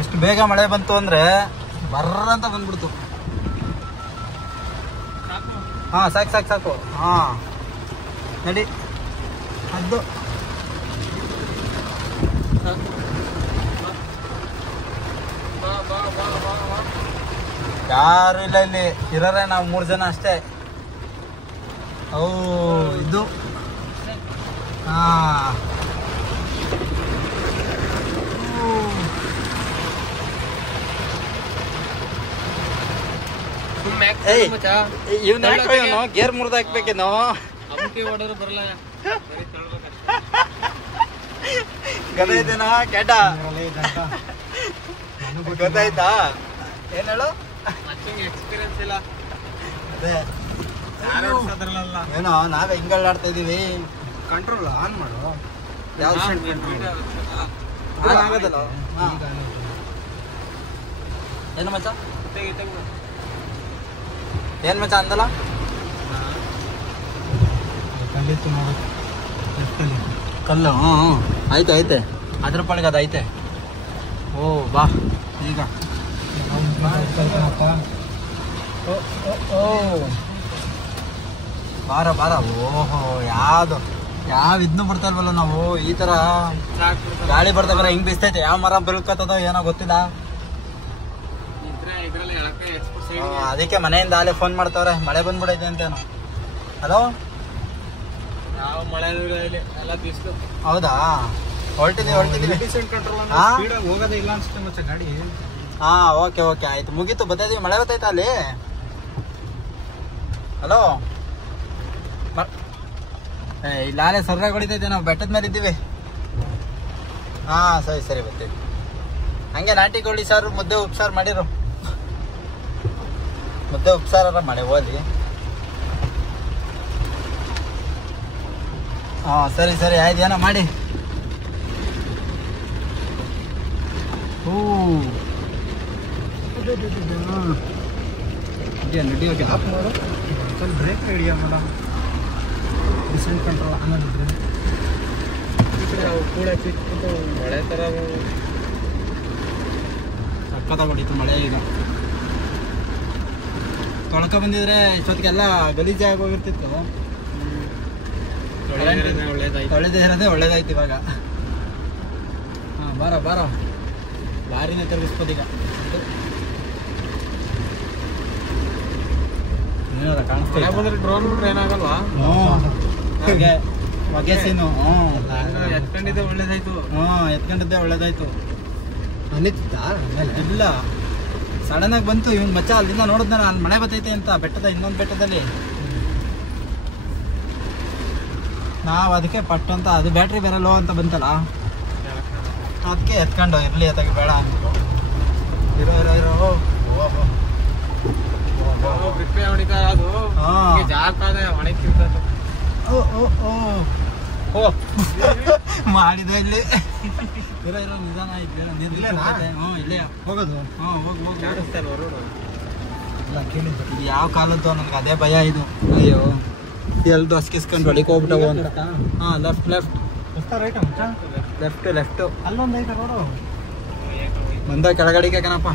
ಎಷ್ಟು ಬೇಗ ಮಳೆ ಬಂತು ಅಂದ್ರೆ ಬರ್ರ ಅಂತ ಬಂದ್ಬಿಡ್ತು. ಹಾ ಸಾಕು ಸಾಕು ಸಾಕು. ಹಾ ನಡಿ ಅದು ಯಾರು ಇಲ್ಲ, ಇಲ್ಲಿ ಇರೋರೆ ನಾವು 3 ಜನ ಅಷ್ಟೇ. ಓ ಇದು ಹಾ ಇವನು ಗೇರ್ ಮುರ್ದ ಹಾಕ್ಬೇಕೇನೋ. ಗೊತ್ತಾಯ್ತೇನೋ ಕೆಟ್ಟ ಗೊತ್ತಾಯ್ತಾ? ಏನ್ ಹೇಳು? ಎಕ್ಸ್ಪೀರಿಯನ್ಸ್ ಇಲ್ಲ. ಅದೇ ಏನೋ ನಾವೇ ಹಿಂಗಳ್ಳಾಡ್ತಾ ಇದೀವಿ. ಕಂಟ್ರೋಲ್ ಆನ್ ಮಾಡು. ಯಾವ್ದು ಆಗೋದಲ್ಲ. ಏನು ಮಚ್ಚ? ಏನ್ ಮಚ್ಚ ಅಂದಲ್ಲ? ಕಲ್ಲು. ಹ್ಞೂ ಆಯ್ತು ಐತೆ, ಅದ್ರ ಪಾಳಿಗೆ ಅದು ಐತೆ. ಓ ಬಾ ಈಗ ಬಾರ ಬಾರ. ಓಹೋ ಯಾವ ಇದನ್ನು ಬಿಡ್ತಾ ಇಲ್ವಲ್ಲ ನಾವು. ಈ ತರ ಗಾಳಿ ಬರ್ತಾರ ಹಿಂಗ್ ಬಿಸ್ತೈತೆ. ಯಾವ ಮರ ಬೆಳ್ಕತ್ತದೋ ಏನೋ ಗೊತ್ತಿಲ್ಲ. ಅದಕ್ಕೆ ಮನೆಯಿಂದ ಅಲ್ಲೇ ಫೋನ್ ಮಾಡ್ತಾವ್ರೆ ಮಳೆ ಬಂದ್ಬಿಡೈತೆ ಅಂತೇನೋ. ಹಲೋ, ಹೌದಾ? ಹೊರಟಿದೀವಿ. ಹೋಗೋದೇ ಇಲ್ಲ ಅನ್ಸುತ್ತೆ ಮತ್ತೆ ಗಾಡಿ. ಹಾ ಓಕೆ ಓಕೆ ಆಯ್ತು, ಮುಗೀತು. ಬತ್ತಾಯಿದೀವಿ. ಮಳೆ ಬತ್ತೈತಾ ಅಲ್ಲಿ? ಹಲೋ, ಇಲ್ಲಾಲೆ ಸರ್ರಾಗಿ ಹೊಡಿತೈತೆ. ನಾವು ಬೆಟ್ಟದ ಮೇಲೆ ಇದ್ದೀವಿ. ಹಾ ಸರಿ ಸರಿ ಬರ್ತೀವಿ. ಹಂಗೆ ನಾಟಿ ಕೋಳಿ ಸಾರು, ಮುದ್ದೆ ಉಪ್ಸಾರು ಮಾಡಿರು. ಮುದ್ದೆ ಉಪ್ಸಾರ ಮಾಡಿ ಹೋಲಿ. ಹಾ ಸರಿ ಸರಿ ಆಯ್ತು, ಏನೋ ಮಾಡಿ. ನಡಿ ಆಫ್ ಮಾಡು. ಸ್ವಲ್ಪ ಬ್ರೇಕ್ ಹಿಡಿಯ ಮೇಡಮ್. ಡಿಸೆಂಟ್ ಕಂಟ್ರೋಲ್ ಅನ್ನೋದಿದ್ರೆ ಕೂಡ ಚಿಕ್ಕಿದ್ದು ಮಳೆ ಥರ ಸಕ್ಕತ್ತಾಗಿ ಹೊಡಿತು ಮಳೆ. ಈಗ ತೊಳ್ಕ ಬಂದಿದ್ರೆ ಇಷ್ಟೊತ್ತಿಗೆಲ್ಲ ಗಲೀಜಾಗಿ ಹೋಗಿರ್ತಿತ್ತು. ತೊಳೆದೇ ಇರೋದೇ ಒಳ್ಳೇದಾಯ್ತು ಇವಾಗ. ಹಾಂ ಬಾರ ಬಾರ, ಲಾರಿನೇ ತಿರುಗಿಸ್ಬೋದು ಈಗ. ಏನಾರ ಕಾಣಿಸ್ತಾ ಬಂದ್ರೆ ಡ್ರೋನ್ ಬಿಟ್ರೆ ಏನಾಗಲ್ಲ. ಹಾಗೆ ಹೊಗೆ ಸೀನು. ಎತ್ಕೊಂಡಿದ್ದೆ ಒಳ್ಳೇದಾಯ್ತು. ಎತ್ಕೊಂಡಿದ್ದೆ ಒಳ್ಳೇದಾಯ್ತು. ಇಲ್ಲ, ಸಡನ್ ಆಗಿ ಬಂತು. ಇವನ್ ಮಚ್ಚ ಅಲ್ಲಿಂದ ನೋಡಿದ್ನ ನಾನು ಮಳೆ ಬರ್ತೈತೆ ಅಂತ ಬೆಟ್ಟದ ಇನ್ನೊಂದು ಬೆಟ್ಟದಲ್ಲಿ. ನಾವು ಅದಕ್ಕೆ ಪಟ್ಟು ಅಂತ, ಅದು ಬ್ಯಾಟ್ರಿ ಬೇರೆ ಲೋ ಅಂತ ಬಂತಲ್ಲ, ಅದಕ್ಕೆ ಎತ್ಕೊಂಡು ಇರ್ಲಿ ಅತ್ತಾಗ ಬೇಡ ಅಂದ್ಬಿಟ್ಟು. ಇರೋ ಇರೋ ಇರೋ. ಮಾಡಿದೆ ಇಲ್ಲಿ. ಇರೋ ಇರೋ ನಿಧಾನ ಇಲ್ಲೇ ಹೋಗೋದು. ಇದು ಯಾವ ಕಾಲದ್ದು ನನಗೆ ಅದೇ ಭಯ. ಇದು ಅಯ್ಯೋ ಎಲ್ದು ಹಸ್ಕಿಸ್ಕೊಂಡು ಹೊಳಿಗೆ ಹೋಗ್ಬಿಟ್ಟವು ಅಂತ. ಹಾಂ ಲೆಫ್ಟ್ ಲೆಫ್ಟ್ ಲೆಫ್ಟ್ ಲೆಫ್ಟ್ ಅಲ್ಲೊಂದು ಐತೆ ರೋಡು. ಬಂದ ಕೆಳಗಡೆಗೆ ಕಣಪ್ಪ.